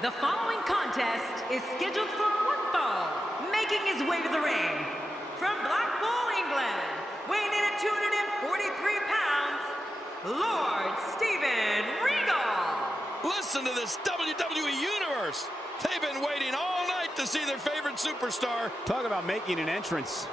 The following contest is scheduled for one fall, making his way to the ring. From Blackpool, England, weighing in at 243 pounds, Lord Steven Regal. Listen to this WWE Universe. They've been waiting all night to see their favorite superstar. Talk about making an entrance.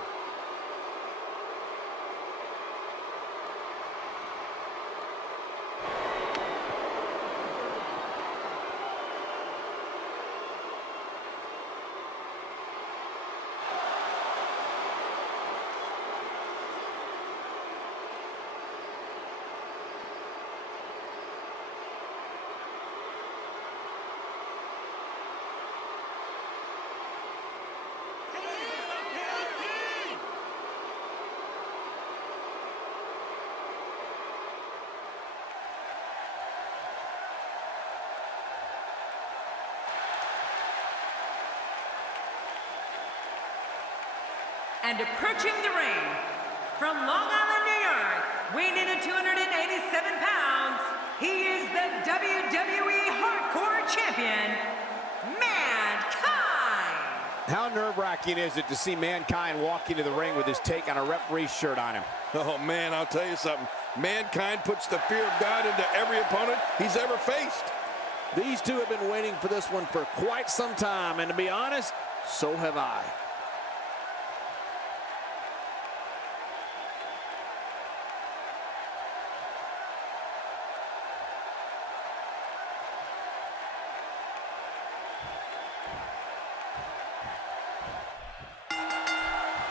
And approaching the ring, from Long Island, New York, weighing in at 287 pounds, he is the WWE Hardcore Champion, Mankind! How nerve-wracking is it to see Mankind walk into the ring with his take on a referee's shirt on him? Oh, man, I'll tell you something. Mankind puts the fear of God into every opponent he's ever faced. These two have been waiting for this one for quite some time, and to be honest, so have I.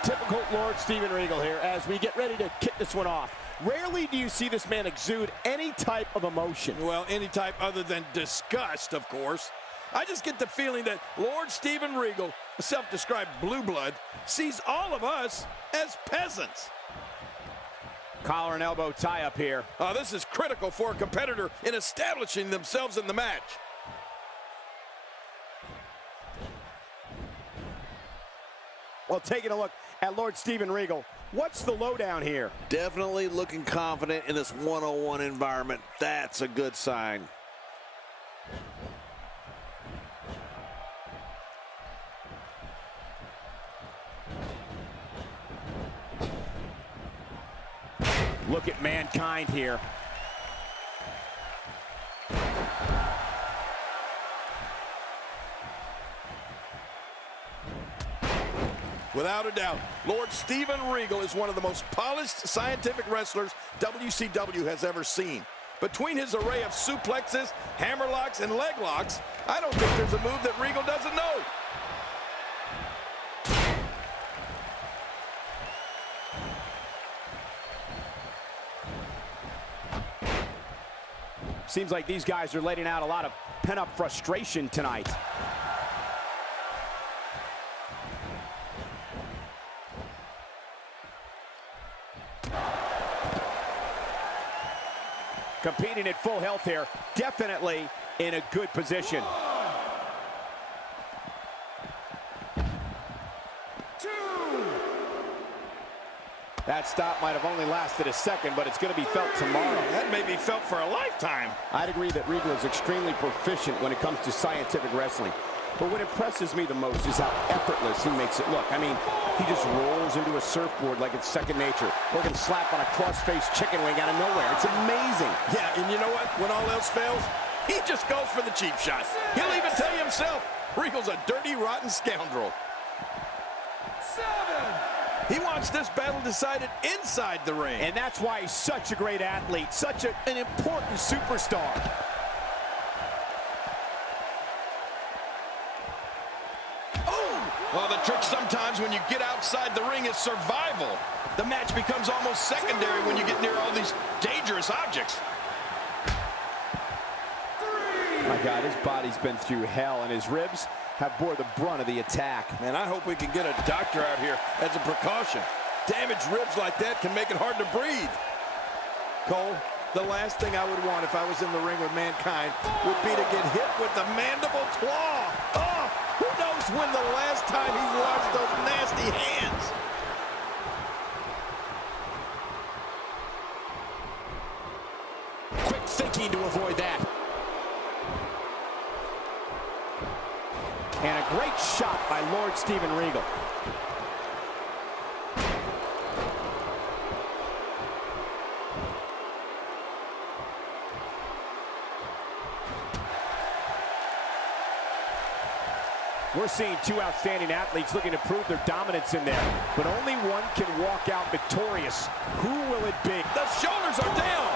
Typical Lord Steven Regal here as we get ready to kick this one off. Rarely do you see this man exude any type of emotion. Well, any type other than disgust, of course. I just get the feeling that Lord Steven Regal, a self-described blue blood, sees all of us as peasants. Collar and elbow tie up here. This is critical for a competitor in establishing themselves in the match. Well, taking a look at Lord Steven Regal, what's the lowdown here? Definitely looking confident in this one-on-one environment. That's a good sign. Look at Mankind here. Without a doubt, Lord Steven Regal is one of the most polished scientific wrestlers WCW has ever seen. Between his array of suplexes, hammerlocks, and leg locks, I don't think there's a move that Regal doesn't know. Seems like these guys are letting out a lot of pent-up frustration tonight. Competing at full health here, definitely in a good position. That stop might have only lasted a second, but it's going to be felt tomorrow. That may be felt for a lifetime. I'd agree that Regal is extremely proficient when it comes to scientific wrestling. But what impresses me the most is how effortless he makes it look. I mean, he just rolls into a surfboard like it's second nature, or can slap on a cross-faced chicken wing out of nowhere. It's amazing. Yeah, and you know what? When all else fails, he just goes for the cheap shot. He'll even tell you himself, Regal's a dirty, rotten scoundrel. 7. He wants this battle decided inside the ring. And that's why he's such a great athlete, such an important superstar. Well, the trick sometimes when you get outside the ring is survival. The match becomes almost secondary when you get near all these dangerous objects. My God, his body's been through hell, and his ribs have bore the brunt of the attack. Man, I hope we can get a doctor out here as a precaution. Damaged ribs like that can make it hard to breathe. Cole, the last thing I would want if I was in the ring with Mankind would be to get hit with the mandible claw. Oh, who knows when the last time he washed those nasty hands. Quick thinking to avoid that. And a great shot by Lord Steven Regal. We're seeing two outstanding athletes looking to prove their dominance in there, but only one can walk out victorious. Who will it be? The shoulders are down.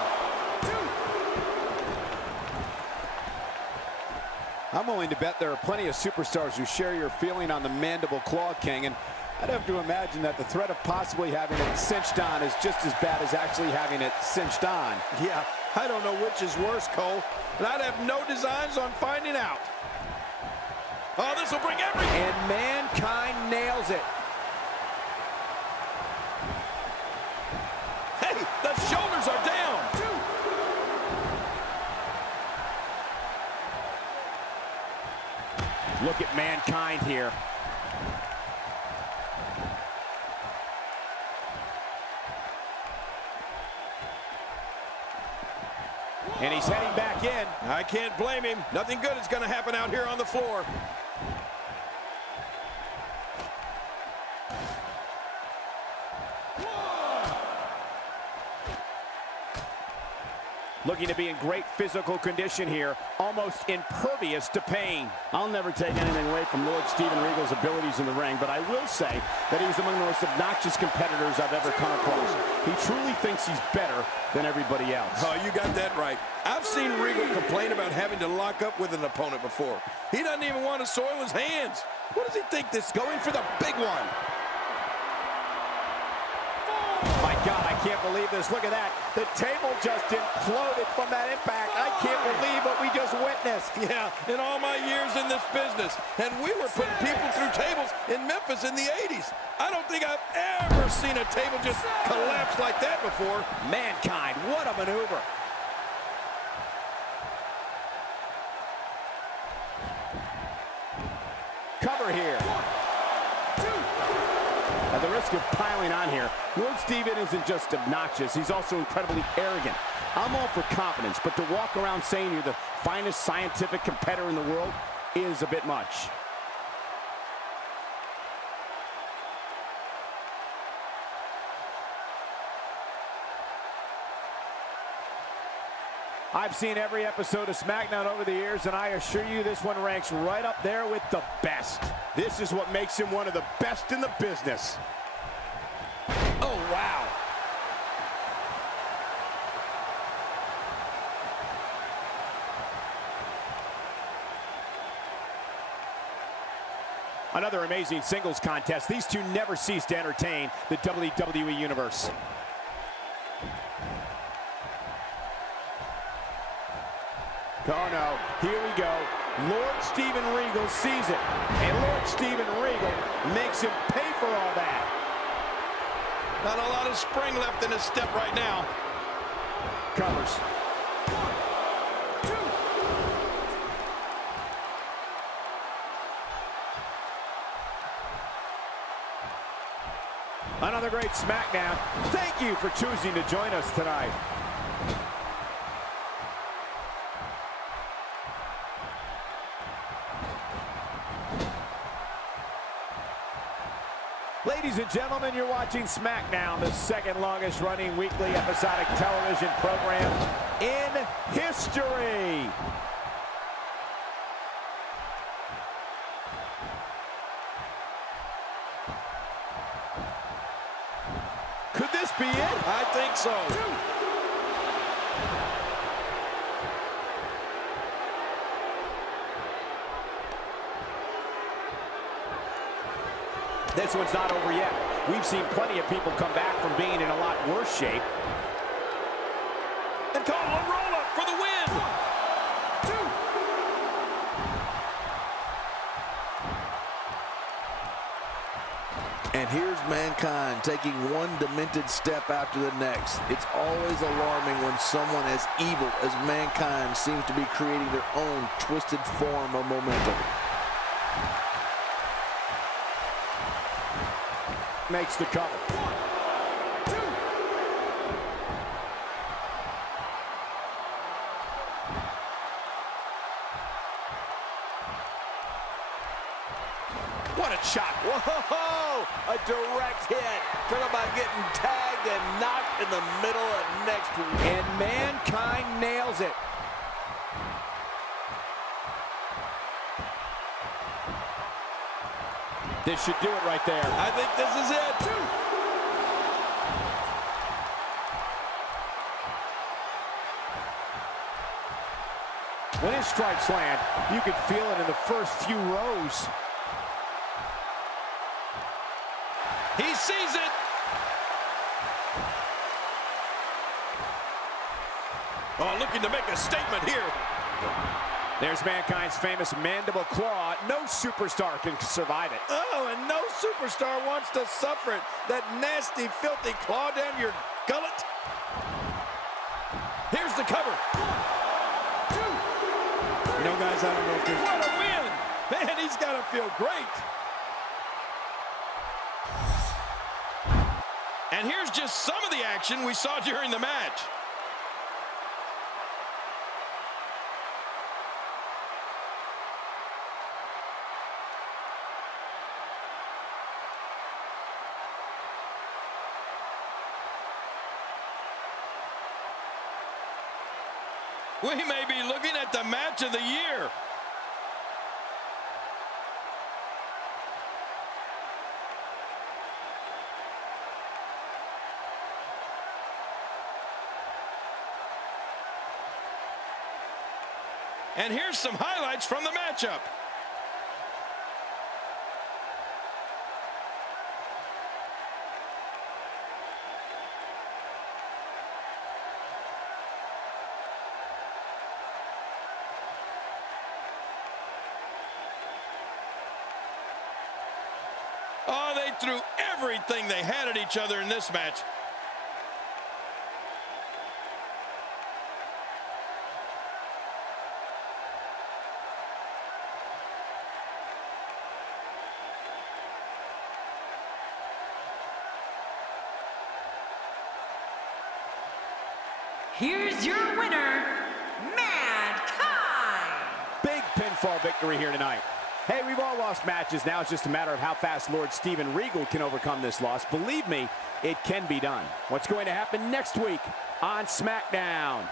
I'm willing to bet there are plenty of superstars who share your feeling on the Mandible Claw King, and I'd have to imagine that the threat of possibly having it cinched on is just as bad as actually having it cinched on. Yeah, I don't know which is worse, Cole, and I'd have no designs on finding out. Oh, this will bring everything. And Mankind nails it. Hey, the shoulders are down. Look at Mankind here. And he's heading back in. I can't blame him. Nothing good is going to happen out here on the floor. Looking to be in great physical condition here, almost impervious to pain. I'll never take anything away from Lord Steven Regal's abilities in the ring, but I will say that he's among the most obnoxious competitors I've ever come across. He truly thinks he's better than everybody else. Oh, you got that right. I've seen Regal complain about having to lock up with an opponent before. He doesn't even want to soil his hands. What does he think this is? Going for the big one. My God, I can't believe this. Look at that. The table just imploded from that impact. I can't believe what we just witnessed. Yeah, in all my years in this business, and we were putting people through tables in Memphis in the 80s. I don't think I've ever seen a table just collapse like that before. Mankind, what a maneuver. Cover here. At the risk of piling on here, Lord Steven isn't just obnoxious, he's also incredibly arrogant. I'm all for confidence, but to walk around saying you're the finest scientific competitor in the world is a bit much. I've seen every episode of SmackDown over the years, and I assure you this one ranks right up there with the best. This is what makes him one of the best in the business. Oh, wow. Another amazing singles contest. These two never cease to entertain the WWE Universe. Oh no, here we go. Lord Steven Regal sees it, and Lord Steven Regal makes him pay for all that. Not a lot of spring left in his step right now. Covers. 1, 2. Another great SmackDown. Thank you for choosing to join us tonight. Ladies and gentlemen, you're watching SmackDown, the second longest running weekly episodic television program in history. Could this be it? I think so. This one's not over yet. We've seen plenty of people come back from being in a lot worse shape. And call a roll-up for the win. 1, 2. And here's Mankind taking one demented step after the next. It's always alarming when someone as evil as Mankind seems to be creating their own twisted form of momentum. Makes the cover. 1, 2. What a chop. Whoa! A direct hit. Talk about getting tagged and knocked in the middle of next week. And Mankind nails it. This should do it right there. I think this is it. When his strikes land, you can feel it in the first few rows. He sees it. Oh, looking to make a statement here. There's Mankind's famous mandible claw. No superstar can survive it. Oh, and no superstar wants to suffer it. That nasty, filthy claw down your gullet. Here's the cover. 1, 2. You know, guys, I don't know if there's... What a win! Man, he's got to feel great. And here's just some of the action we saw during the match. We may be looking at the match of the year. And here's some highlights from the matchup. Oh, they threw everything they had at each other in this match. Here's your winner, Mankind! Big pinfall victory here tonight. Hey, we've all lost matches. Now it's just a matter of how fast Lord Steven Regal can overcome this loss. Believe me, it can be done. What's going to happen next week on SmackDown?